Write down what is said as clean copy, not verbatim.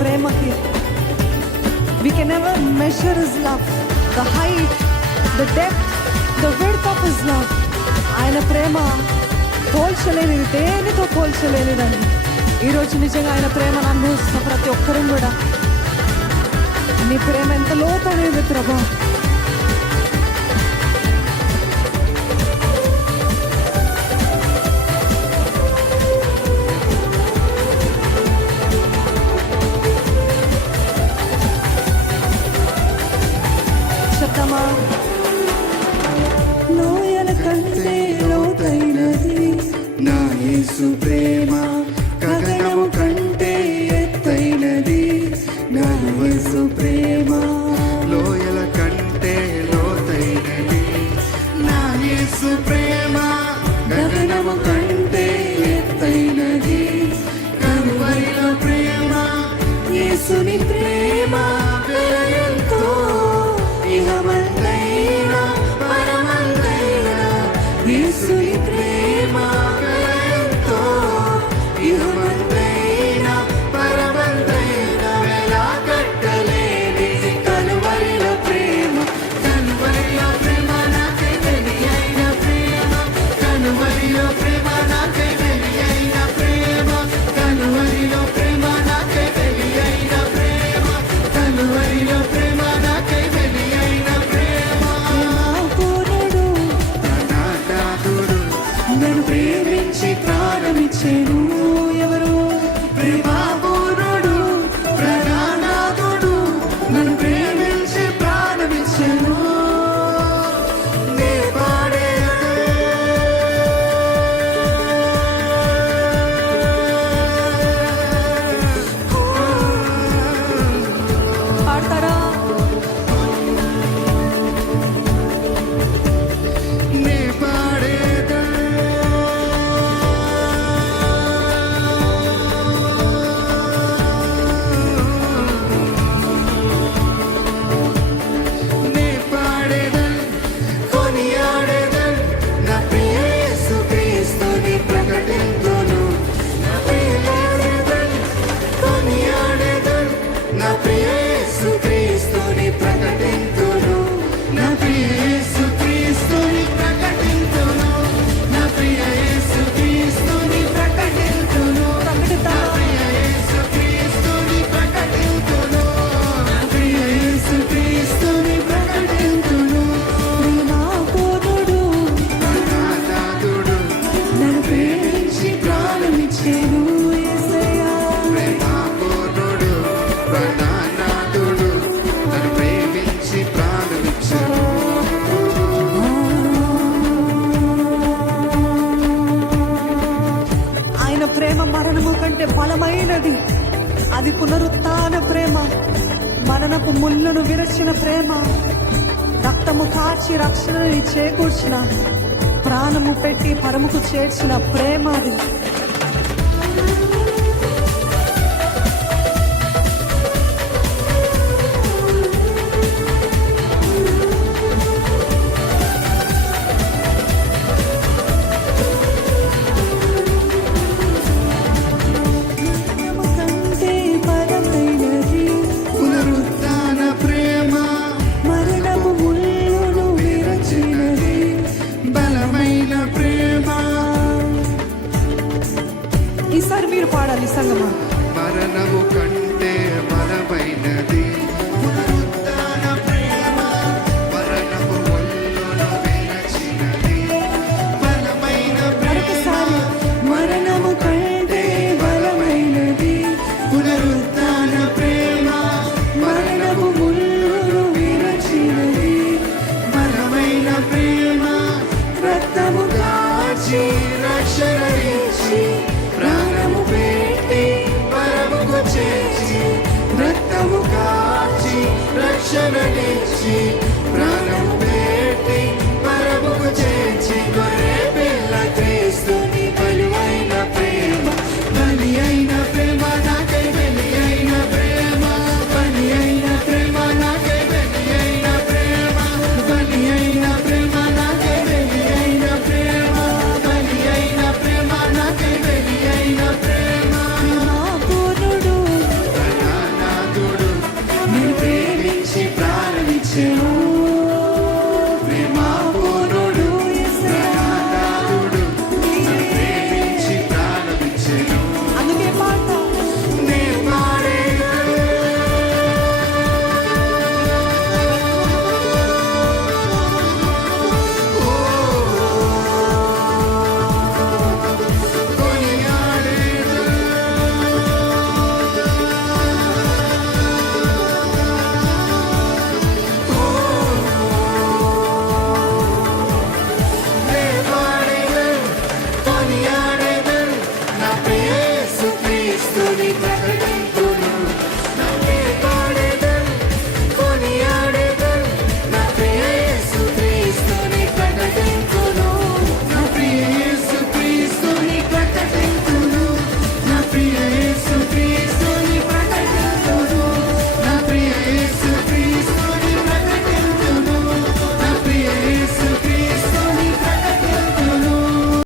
ప్రేమకి. We can never measure His love, the height, the depth, the width of His love. ఆయన ప్రేమ పోల్చలేనిది, దేనితో పోల్చలేనిదండి. ఈరోజు నిజంగా ఆయన ప్రేమను అనుభవిస్తున్న ప్రతి ఒక్కరూ కూడా నీ ప్రేమ ఎంత లోతైనది ప్రభా. చెప్తామా? లోయల కంటే లోతైనది నా యేసు ప్రేమ, గగనము కంటే ఎత్తైనది నా యేసు ప్రేమ. లోయల కంటే లోతైనది నా యేసు ప్రేమ, గగనము కంటే ఎత్తైనది కలువరిలో ప్రేమ. యేసుని ప్రేమ ఎంతో ఇహమందైనా పరమందైనా. యేసుని ప్రేమ ఎంతో ఇహమందైనా పరమందైనా. వెలా కట్టలేని కలువరిలో ప్రేమ, కలువరిలో ప్రేమ నాకై వెలియైన ప్రేమ, కలువరిలో ప్రేమ నాకై వెలియైన ప్రేమ, కలువరిలో ప్రేమ నాకై వెలియైన ప్రేమ, కలువరిలో ప్రేమ నాకై వెలియైన ప్రేమ. పూర్ణుడు ప్రణాదాతుడు నన్ను ప్రేమించి ప్రాణమిచ్చేను. ఎవరు? ప్రేమాపూర్ణుడు ప్రణాదాతుడు నన్ను ప్రేమించి ప్రాణమిచ్చెను. నే పాడతారా? నే పాడేదా నే పాడేదా కొనియాడేదా నా ప్రియ యేసు క్రీస్తుని ప్రకటింతును. నా ప్రియ యేసుదా కొనియాడేదా నా ప్రియ యేసు క్రీస్తుని ప్రకటింతును. నా ప్రియ యేసు క్రీస్తుని ప్రకటింతును. నా ప్రియ యేసు క్రీస్తుని ప్రకటింతును. నా ప్రియ యేసు క్రీస్తుని ప్రకటింతును. నా ప్రియ యేసు క్రీస్తుని ప్రకటింతును. ప్రేమా పూర్ణుడు ప్రణాదాతుడు నన్ను ప్రేమించి ప్రాణమిచ్చేను. యేసయ్యా ప్రేమాపూర్ణుడు ప్రణాదాతుడు నన్ను ప్రేమించి ప్రాణమిచ్చెను. ఆయన ప్రేమ మరణము కంటే బలమైనది. అది పునరుత్థాన ప్రేమ, మరణపు ముళ్ళను విరచిన ప్రేమ, రక్తము కాచి రక్షణని చేకూర్చిన, ప్రాణము పెట్టి పరముకు చేర్చిన ప్రేమ అది. కంటే బలమైనది పునరుత్థాన ప్రేమ మరణపు ముళ్ళను విరచినది. బలమైన ప్రేమ. ఈసారి మీరు పాడాలి సంగమా. మరణము కంటే బలమైనది పునరుత్థాన ప్రేమ, మరణపు ముళ్ళును విరచినది బలమైన మరొకసారి. ప్రేమ. మరణము కంటే బలమైనది పునరుత్థాన ప్రేమ, మరణపు ముళ్ళను విరచినది. బలమైన ప్రేమ. రక్తము కాచి రక్షణ ఇచ్చి ప్రాణము పెట్టి పరముకు చేర్చి, రక్తము కాచి రక్షణ